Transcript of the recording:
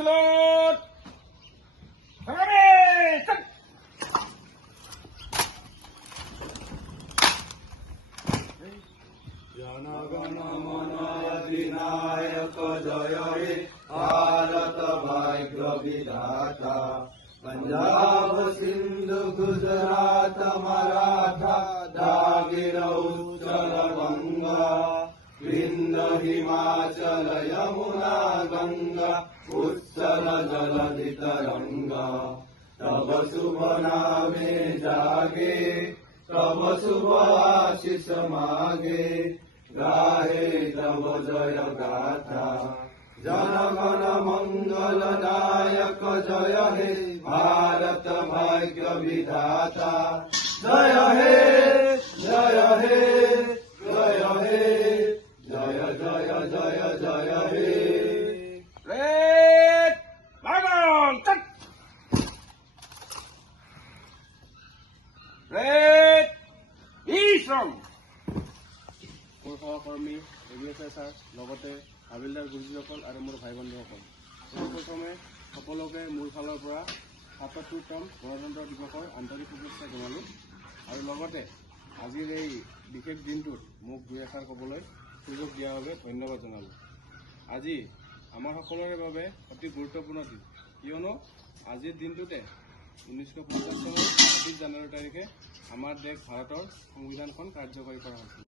Absolute! जनगण मन अधिनायक जय हे भारत भाग्य विधाता पंजाब सिंधु गुजरात मराठा द्राविड़ उत्कल गंगा विंध्य हिमाचल यमुना गंगा उत्सल जलधि तरंगा तब शुभ नामे जागे तब शुभ आशीष मागे गाहे तब जय गाथा जनगण मंगल नायक जय हे भारत भाग्य विधाता जय हे जय हे जय हे जय जय जय जय हे Red! Wagon! Cut! Red! Eastern! মোৰ সহকৰ্মী এভিএছআই ছাৰ লগতে হাবিলদাৰ গুৰুজীসকল আৰু মোৰ ভাই বন্ধুসকল প্ৰথমে সকলোকে মোৰ ফালৰ পৰা ৭৭তম গণতন্ত্ৰ দিৱসৰ আন্তৰিক শুভেচ্ছা জনালোঁ আৰু লগতে আজিৰ এই বিশেষ দিনটোত মোক দুই এষাৰ ক'বলৈ সুযোগ দিয়াৰ বাবে ধন্যবাদ জনালোঁ। আজি আমাৰ সকলোৰে বাবে অতি গুৰুত্বপূৰ্ণ দিন, কিয়নো আজিৰ দিনটোতে 1950 চনৰ ২৬ জানুৱাৰী তাৰিখে আমাৰ দেশ ভাৰতৰ সংবিধানখন কাৰ্যকৰী কৰা হৈছিল।